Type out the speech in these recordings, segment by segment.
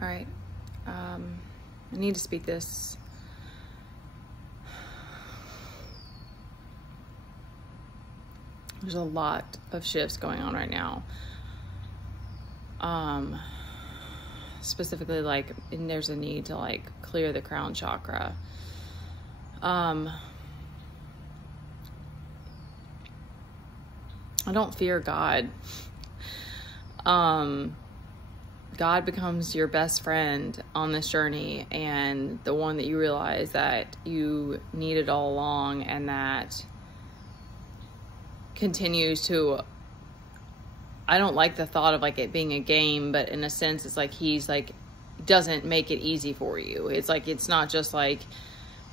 All right. I need to speak this. There's a lot of shifts going on right now. Specifically, like, and there's a need to, like, clear the crown chakra. I don't fear God. God becomes your best friend on this journey, and the one that you realize that you needed all along, and that continues to, I don't like the thought of like it being a game, but in a sense it's like he's like, doesn't make it easy for you. It's like, it's not just like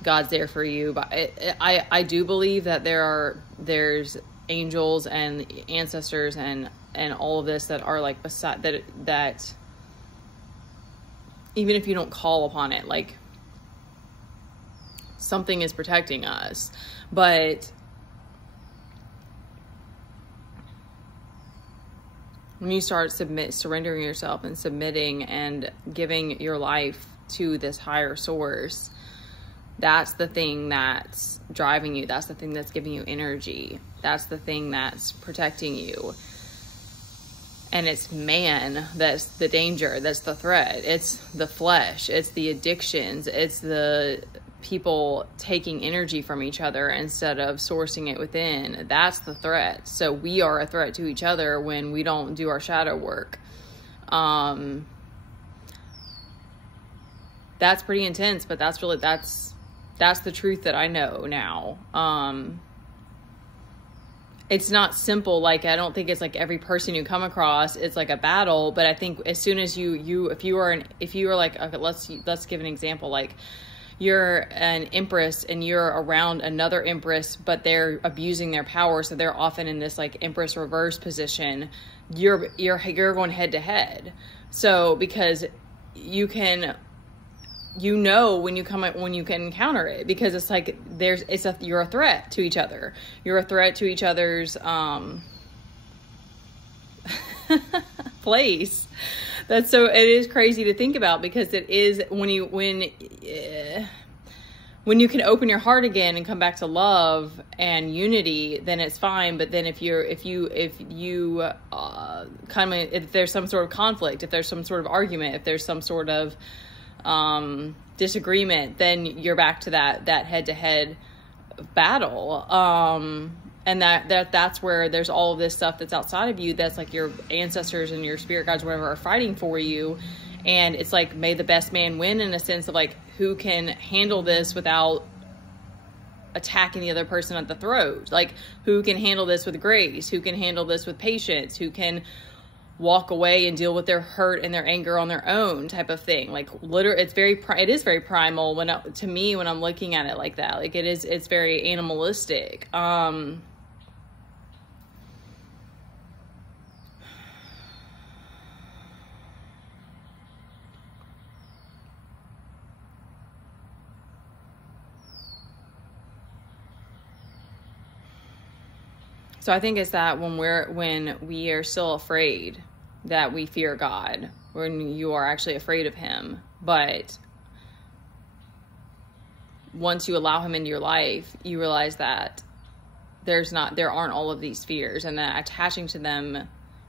God's there for you, but I do believe that there's angels and ancestors and all of this that are like beside that even if you don't call upon it, like something is protecting us. But when you start surrendering yourself and submitting and giving your life to this higher source, that's the thing that's driving you. That's the thing that's giving you energy. That's the thing that's protecting you. And it's man that's the danger, that's the threat. It's the flesh, it's the addictions, it's the people taking energy from each other instead of sourcing it within. That's the threat. So we are a threat to each other when we don't do our shadow work. That's pretty intense, but that's really, that's the truth that I know now. It's not simple. Like, I don't think it's like every person you come across, it's like a battle. But I think as soon as if you are like, okay, let's give an example. Like, you're an empress and you're around another empress, but they're abusing their power. So they're often in this like empress reverse position. You're going head to head. So because you can, when you can encounter it, because it's like you're a threat to each other. You're a threat to each other's place. It is crazy to think about, because it is when you can open your heart again and come back to love and unity, then it's fine. But then if there's some sort of conflict, if there's some sort of argument, if there's some sort of disagreement, then you're back to that head-to-head battle. And that's where there's all of this stuff that's outside of you, that's like your ancestors and your spirit guides, whatever, are fighting for you. And it's like, may the best man win, in a sense of like, who can handle this without attacking the other person at the throat? Like, who can handle this with grace? Who can handle this with patience? Who can walk away and deal with their hurt and their anger on their own, type of thing? Like, literally, it is very primal to me when I'm looking at it like that. Like, it's very animalistic. So I think it's that when we are still afraid, that we fear God, when you are actually afraid of him. But once you allow him into your life, you realize that there aren't all of these fears, and that attaching to them,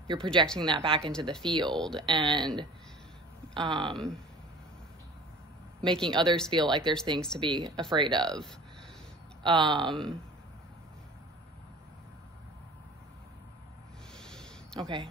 you're projecting that back into the field, and making others feel like there's things to be afraid of. Okay.